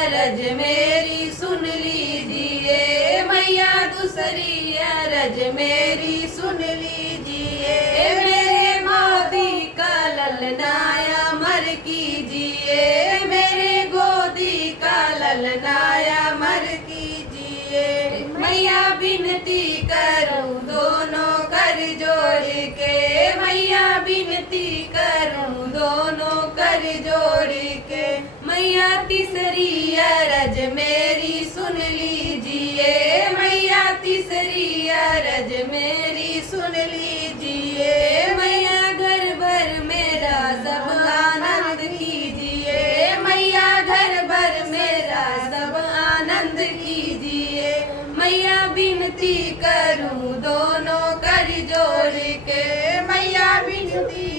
अरज मेरी सुन लीजिए, मैया दूसरी अरज मेरी सुन लीजिए। मेरे मोदी का ललनाया मर कीजिए, मेरे गोदी का ललनाया मर कीजिए। मैया विनती करूं दोनों कर जोड़ के, मैया विनती करूं दोनों कर जोड़ के। मैया तीसरी अरज मेरी सुन लीजिए, मैया तीसरी अरज मेरी सुन लीजिए। मैया घर भर मेरा सब आनंद कीजिए, मैया घर भर मेरा सब आनंद कीजिए। मैया विनती करूं दोनों कर जोड़ के, मैया विनती